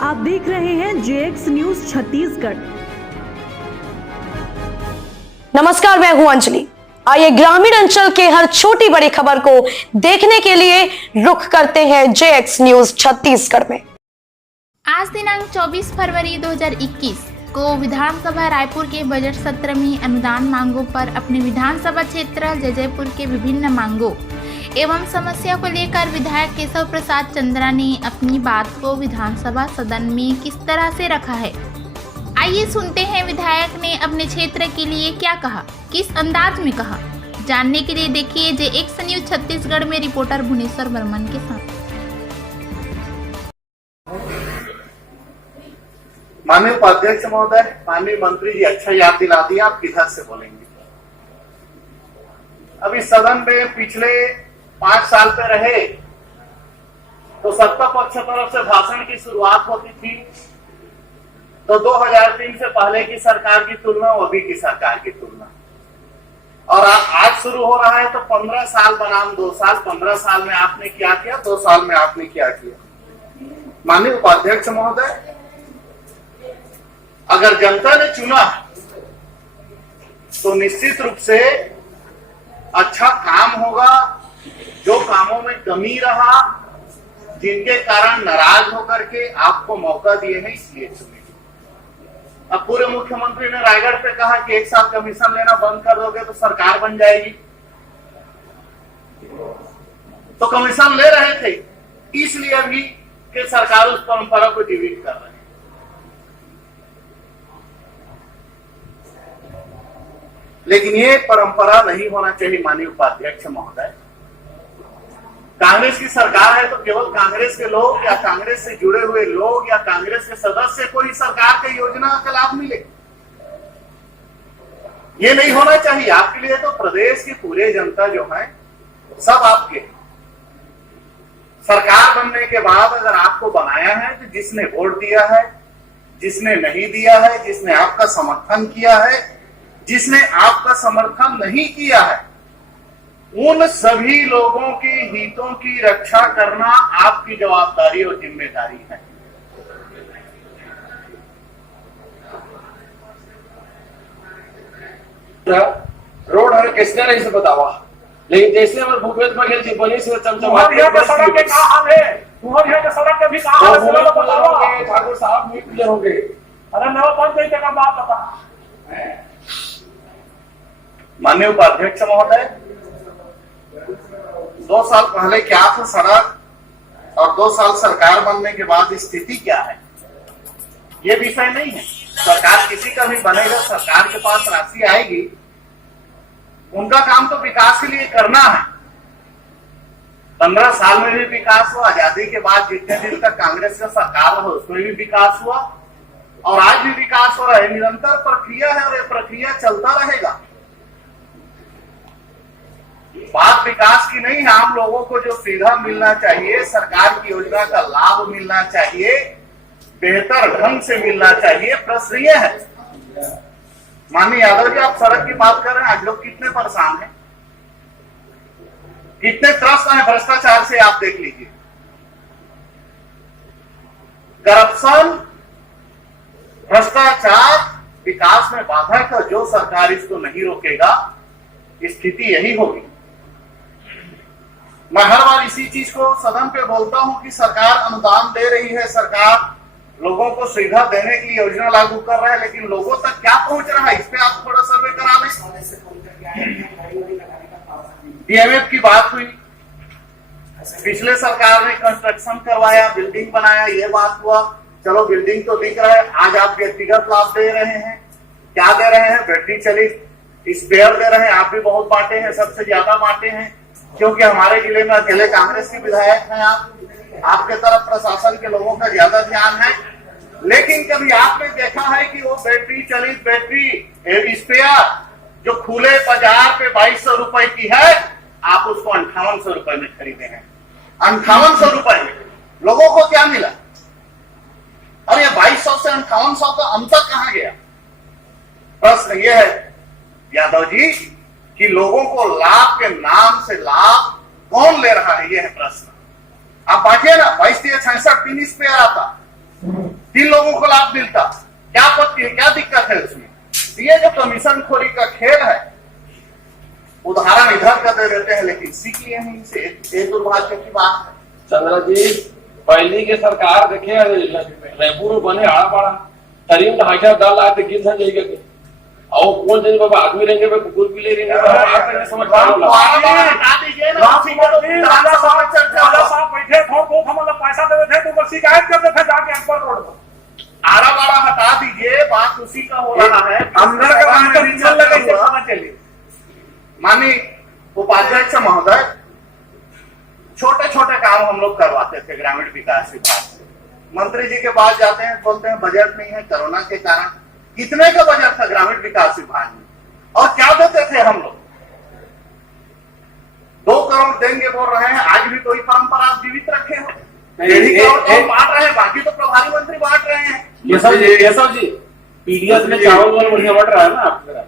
आप देख रहे हैं JX न्यूज छत्तीसगढ़। नमस्कार, मैं हूं अंजलि। आइए ग्रामीण अंचल के हर छोटी बड़ी खबर को देखने के लिए रुख करते हैं JX न्यूज छत्तीसगढ़ में। आज दिनांक 24 फरवरी 2021 को विधानसभा रायपुर के बजट सत्र में अनुदान मांगों पर अपने विधानसभा क्षेत्र जयजयपुर के विभिन्न मांगों एवं समस्या को लेकर विधायक केशव प्रसाद चंद्रा ने अपनी बात को विधानसभा सदन में किस तरह से रखा है। आइए सुनते हैं विधायक ने अपने क्षेत्र के लिए क्या कहा, किस अंदाज में कहा। जानने के लिए देखिए JX न्यूज छत्तीसगढ़ में रिपोर्टर भुवनेश्वर बर्मन के साथ। माननीय उपाध्यक्ष महोदय, माननीय मंत्री जी, अच्छा याद दिला दिया। आप किधर से बोलेंगे? अभी सदन में पिछले 5 साल पे रहे तो सत्ता पक्ष तरफ से भाषण की शुरुआत होती थी तो 2003 से पहले की सरकार की तुलना और अभी की सरकार की तुलना, और आज शुरू हो रहा है तो 15 साल बनाम 2 साल। 15 साल में आपने क्या किया, 2 साल में आपने क्या किया? माननीय उपाध्यक्ष महोदय, अगर जनता ने चुना तो निश्चित रूप से अच्छा काम होगा। जो कामों में कमी रहा, जिनके कारण नाराज होकर के आपको मौका दिए हैं, इसलिए चुने। अब पूर्व मुख्यमंत्री ने रायगढ़ पे कहा कि एक साथ कमीशन लेना बंद कर दोगे तो सरकार बन जाएगी, तो कमीशन ले रहे थे, इसलिए अभी कि सरकार उस परंपरा को जीवित कर रहे हैं। लेकिन ये परंपरा नहीं होना चाहिए। माननीय उपाध्यक्ष महोदय, कांग्रेस की सरकार है तो केवल कांग्रेस के लोग या कांग्रेस से जुड़े हुए लोग या कांग्रेस के सदस्य को ही सरकार की योजना का लाभ मिले, ये नहीं होना चाहिए। आपके लिए तो प्रदेश की पूरे जनता जो है सब आपके। सरकार बनने के बाद अगर आपको बनाया है तो जिसने वोट दिया है, जिसने नहीं दिया है, जिसने आपका समर्थन किया है, जिसने आपका समर्थन नहीं किया है, उन सभी लोगों के हितों की रक्षा करना आपकी जवाबदारी और जिम्मेदारी है। रोड हर किसने नहीं से बतावा, लेकिन जैसे हमारे भूपेश बघेल जी बनी से चमचमा सड़क के कहा हाल है, सड़क के भी कहा हाल, ठाकुर साहब भी क्लियर होंगे। अरे नवा बंद नहीं करना बात बता। माननीय उपाध्यक्ष महोदय, 2 साल पहले क्या था सड़क और 2 साल सरकार बनने के बाद स्थिति क्या है, ये विषय नहीं है। सरकार किसी का भी बनेगा, सरकार के पास राशि आएगी, उनका काम तो विकास के लिए करना है। 15 साल में भी विकास हुआ, आजादी के बाद जितने दिन तक कांग्रेस का सरकार रहा उसमें भी विकास हुआ, और आज भी विकास हो रहा है। निरंतर प्रक्रिया है और ये प्रक्रिया चलता रहेगा। बात विकास की नहीं है, आम लोगों को जो सीधा मिलना चाहिए, सरकार की योजना का लाभ मिलना चाहिए, बेहतर ढंग से मिलना चाहिए, प्रश्न ये है। माननीय यादव जी, आप सड़क की बात कर रहे हैं, आज लोग कितने परेशान हैं, कितने त्रस्त हैं भ्रष्टाचार से, आप देख लीजिए। करप्शन, भ्रष्टाचार विकास में बाधक है। जो सरकार इसको नहीं रोकेगा, स्थिति यही होगी। मैं हर बार इसी चीज को सदन पे बोलता हूं कि सरकार अनुदान दे रही है, सरकार लोगों को सुविधा देने की योजना लागू कर रहा है, लेकिन लोगों तक क्या पहुंच रहा है, इस पे आप थोड़ा सर्वे करा लें। DMF की बात हुई, पिछले सरकार ने कंस्ट्रक्शन करवाया, बिल्डिंग बनाया, ये बात हुआ। चलो बिल्डिंग तो दिख रहा है, आज आप व्यक्तिगत लाभ दे रहे हैं। क्या दे रहे हैं? बैटरी चलित स्पेयर दे रहे हैं। आप भी बहुत बांटे हैं, सबसे ज्यादा बांटे हैं, क्योंकि हमारे जिले में अकेले कांग्रेस के विधायक हैं आप। आपके तरफ प्रशासन के लोगों का ज्यादा ध्यान है, लेकिन कभी आपने देखा है कि वो बैटरी चलित बैटरी स्पेयर जो खुले बाजार पे 2200 रुपए की है, आप उसको 5800 रुपए में खरीदे हैं। 5800 रुपए में लोगों को क्या मिला? और ये 2200 से 5800 का अंतर कहां गया? प्रश्न ये है यादव जी कि लोगों को लाभ के नाम से लाभ कौन ले रहा है, ये है प्रश्न। आप बांटिए ना, 22 66 3 स्पेयर आता, 3 लोगों को लाभ मिलता, क्या आपत्ति है, क्या दिक्कत है उसमें? ये जो कमीशन खोरी का खेल है, उदाहरण इधर का दे देते हैं लेकिन सीख लिए नहीं से, ये दुर्भाग्य की बात है। चंद्रा जी, पहली के सरकार देखे रायपुर बने आड़ा बाड़ा तरीम ढांचा डाल लाए थे गिर जाएगा के और कौन जन बाबा आदमी रहेंगे वे कुकुर भी ले रहेंगे आप नहीं समझ पा रहे हटा दीजिए ना, राजा साहब बैठे थे वो हम लोग पैसा देते थे तो बस शिकायत करते थे जाके अंपर रोड पर। आड़ा बाड़ा हटा दीजिए, बात उसी का हो रहा है। अंदर का मामला चल लगा इसे पता चली। माननीय उपाध्यक्ष महोदय, छोटे छोटे काम हम लोग करवाते थे ग्रामीण विकास विभाग से। मंत्री जी के पास जाते हैं, बोलते हैं बजट नहीं है कोरोना के कारण। कितने का बजट था ग्रामीण विकास विभाग में और क्या देते थे हम लोग? 2 करोड़ देंगे बोल रहे हैं, आज भी कोई परंपरा आप जीवित रखे हो? 1.5 करोड़ तो बांट रहे हैं, बाकी तो प्रभारी मंत्री बांट रहे हैं। ये सब जी पीडीएस में चावल वाल बढ़िया बढ़ रहा है ना आपकी तरह,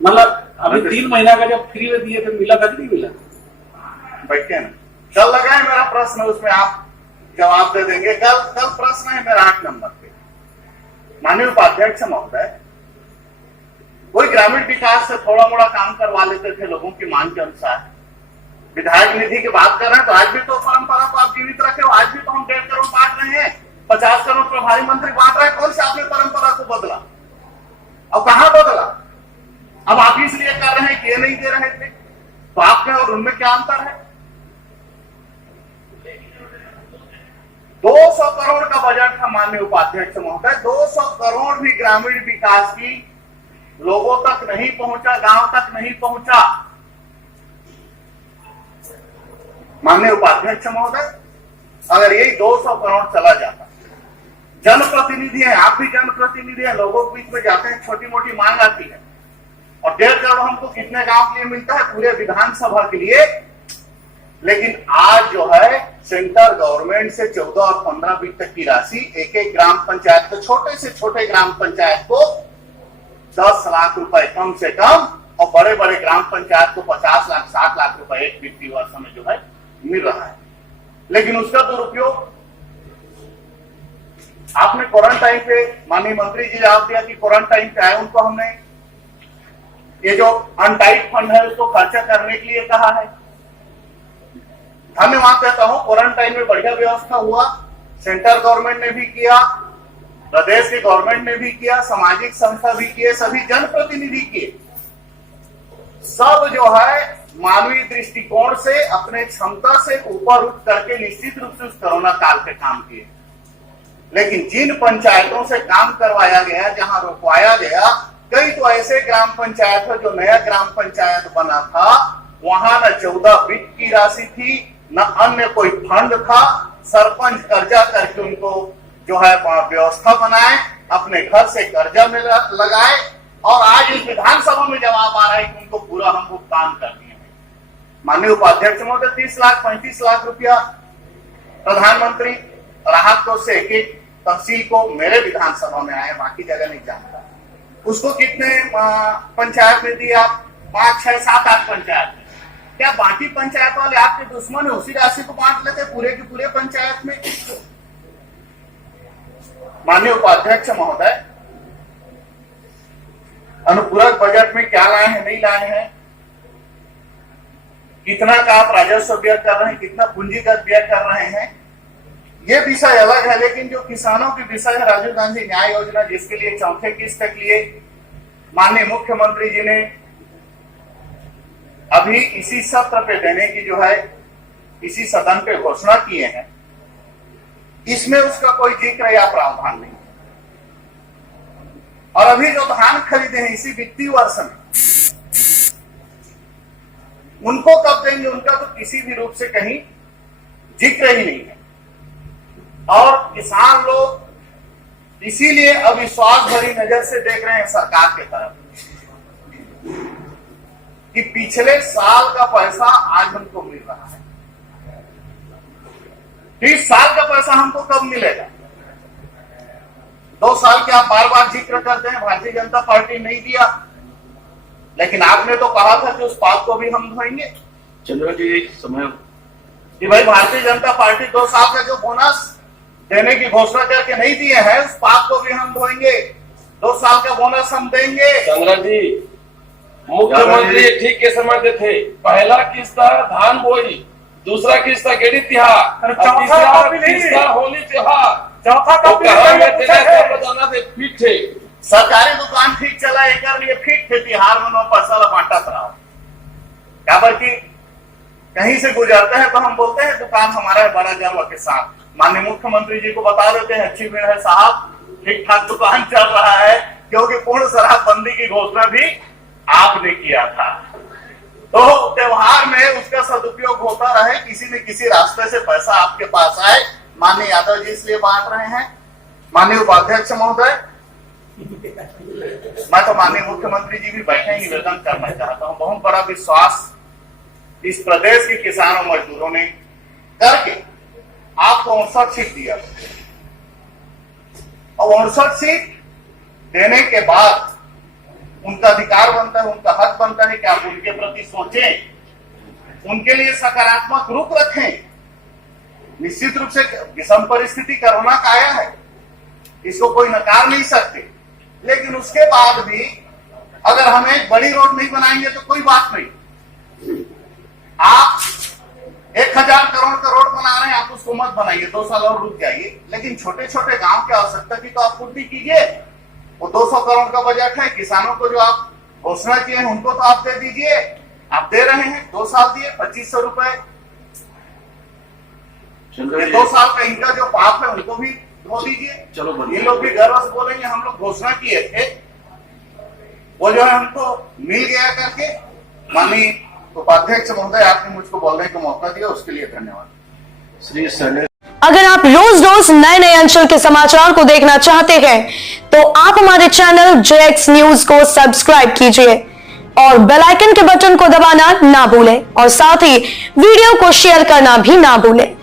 मतलब अभी 3 महीना का जब फ्री में दिए थे मिला था कि नहीं मिला? बैठे ना, कल लगा है मेरा प्रश्न, उसमें आप जवाब दे देंगे। कल प्रश्न है मेरा 8 नंबर पे। माननीय उपाध्यक्ष महोदय, कोई ग्रामीण विकास से थोड़ा मोड़ा काम करवा लेते थे लोगों की मांग के अनुसार। विधायक निधि की बात कर रहे हैं तो आज भी तो परंपरा को आप जीवित रखे हो। आज भी तो हम 1.5 करोड़ बांट रहे हैं, 50 करोड़ प्रभारी मंत्री बांट रहे हैं। कौन से आपने परंपरा को बदला? अब कहां बदला? अब आप इसलिए कर रहे हैं कि ये नहीं दे रहे थे, तो आपने और उनमें क्या अंतर है? 200 करोड़ का बजट था माननीय उपाध्यक्ष महोदय। 200 करोड़ भी ग्रामीण विकास की लोगों तक नहीं पहुंचा, गांव तक नहीं पहुंचा। माननीय उपाध्यक्ष महोदय, अगर यही 200 करोड़ चला जाता, जनप्रतिनिधि है, आप भी जनप्रतिनिधि है, लोगों के बीच में जाते हैं, छोटी मोटी मांग आती है और 1.5 करोड़ हमको कितने गांव के लिए मिलता है? पूरे विधानसभा के लिए। लेकिन आज जो है सेंट्रल गवर्नमेंट से 14 और 15 वित्त की राशि एक ग्राम पंचायत को, छोटे से छोटे ग्राम पंचायत को 10 लाख रुपए कम से कम और बड़े बड़े ग्राम पंचायत को 50 लाख 60 लाख रुपए एक वित्तीय वर्ष में जो है मिल रहा है। लेकिन उसका दुरुपयोग आपने क्वारंटाइन पे, माननीय मंत्री जी जवाब दिया कि क्वारंटाइन पे आए उनको हमने ये जो अनटाइट फंड है उसको खर्चा करने के लिए कहा है। धन्यवाद कहता हूं, क्वारंटाइन में बढ़िया व्यवस्था हुआ, सेंट्रल गवर्नमेंट ने भी किया, प्रदेश की गवर्नमेंट ने भी किया, सामाजिक संस्था भी किए, सभी जनप्रतिनिधि किए। सब जो है मानवीय दृष्टिकोण से अपने क्षमता से ऊपर उठ करके निश्चित रूप से उस कोरोना काल पे काम किए। लेकिन जिन पंचायतों से काम करवाया गया, जहां रोकवाया गया, कई तो ऐसे ग्राम पंचायत है जो नया ग्राम पंचायत बना था, वहां न 14 वित्त की राशि थी, न अन्य कोई फंड था। सरपंच कर्जा करके उनको जो है व्यवस्था बनाए, अपने घर से कर्जा में लगाए और आज इस विधानसभा में जवाब आ रहा है कि उनको पूरा हम भुगतान कर दिए हैं। माननीय उपाध्यक्ष महोदय, 30 लाख 35 लाख रुपया प्रधानमंत्री राहत कोष से एक तहसील को मेरे विधानसभा में आए, बाकी जगह नहीं जानता। उसको कितने पंचायत में दिया? 5, 6, 7, 8 पंचायत में। क्या बाकी पंचायत वाले आपके दुश्मन है? उसी राशि को बांट लेते पूरे के पूरे पंचायत में। माननीय उपाध्यक्ष महोदय, अनुपूरक बजट में क्या लाए हैं, नहीं लाए हैं, कितना का आप राजस्व व्यय कर रहे हैं, कितना पूंजीगत व्यय कर रहे हैं, ये विषय अलग है। लेकिन जो किसानों की विषय है, राजीव गांधी न्याय योजना, जिसके लिए 4थे किस्त के लिए माननीय मुख्यमंत्री जी ने अभी इसी सत्र पे देने की जो है इसी सदन पे घोषणा किए हैं, इसमें उसका कोई जिक्र या प्रावधान नहीं। और अभी जो धान खरीदे हैं इसी वित्तीय वर्ष में, उनको कब देंगे, उनका तो किसी भी रूप से कहीं जिक्र ही नहीं है। और किसान लोग इसीलिए अविश्वास भरी नजर से देख रहे हैं सरकार के तरफ कि पिछले साल का पैसा आज हमको मिल रहा है, 30 साल का पैसा हमको कब मिलेगा? 2 साल के आप बार बार जिक्र करते हैं, भारतीय जनता पार्टी नहीं दिया, लेकिन आपने तो कहा था कि उस पाप को भी हम धोएंगे। चंद्रा जी, समय कि भाई भारतीय जनता पार्टी 2 साल का जो बोनस देने की घोषणा करके नहीं दिए हैं, उस पाप को भी हम धोएंगे। 2 साल का बोनस हम देंगे। चंद्रा जी, मुख्यमंत्री ठीक के समझते थे, पहला किस्त था धान बोई, दूसरा किस्त था गेड़ी तिहार, तीसरा होली त्योहार, चौथा तो बताना थे फिट थे। सरकारी दुकान ठीक चला, एक लिए फिट थे, बिहार में 9% बांटा था। क्या बल्कि कहीं से गुजरते हैं तो हम बोलते हैं दुकान हमारा है, बड़ा गर्व के साथ माननीय मुख्यमंत्री जी को बता देते हैं, अच्छी भीड़ है साहब, ठीक ठाक दुकान चल रहा है, क्योंकि पूर्ण शराबबंदी की घोषणा भी आपने किया था। तो त्योहार में उसका सदुपयोग होता रहे, किसी न किसी रास्ते से पैसा आपके पास आए। माननीय यादव जी इसलिए बांट रहे हैं। माननीय उपाध्यक्ष महोदय, मैं तो माननीय मुख्यमंत्री जी भी बैठे निवेदन करना चाहता हूं। बहुत बड़ा विश्वास इस प्रदेश के किसानों मजदूरों ने करके आपको 59 सीट दिया, और 59 सीट देने के बाद उनका अधिकार बनता है, उनका हक बनता है कि आप उनके प्रति सोचें, उनके लिए सकारात्मक रुख रखें। निश्चित रूप से विषम परिस्थिति कोरोना का आया है, इसको कोई नकार नहीं सकते, लेकिन उसके बाद भी अगर हम एक बड़ी रोड नहीं बनाएंगे तो कोई बात नहीं। आप 1000 करोड़ का रोड बना रहे हैं, आप उसको मत बनाइए, 2 साल और रुक जाइए, लेकिन छोटे छोटे गांव की आवश्यकता की तो आप पूर्ति कीजिए। वो 200 करोड़ का बजट है, किसानों को जो आप घोषणा किए हैं उनको तो आप दे दीजिए। आप दे रहे हैं, 2 साल दिए 2500 रुपए, 2 साल का इनका जो पाप है उनको भी धो दीजिए। चलो ये लोग भी गर्व से बोलेंगे हम लोग घोषणा किए थे, वो जो है हमको मिल गया करके। माननीय उपाध्यक्ष महोदय, आपने मुझको बोलने का मौका दिया, उसके लिए धन्यवाद। श्री सने अगर आप रोज रोज नए नए अंचल के समाचार को देखना चाहते हैं तो आप हमारे चैनल JX न्यूज को सब्सक्राइब कीजिए और बेल आइकन के बटन को दबाना ना भूलें, और साथ ही वीडियो को शेयर करना भी ना भूलें।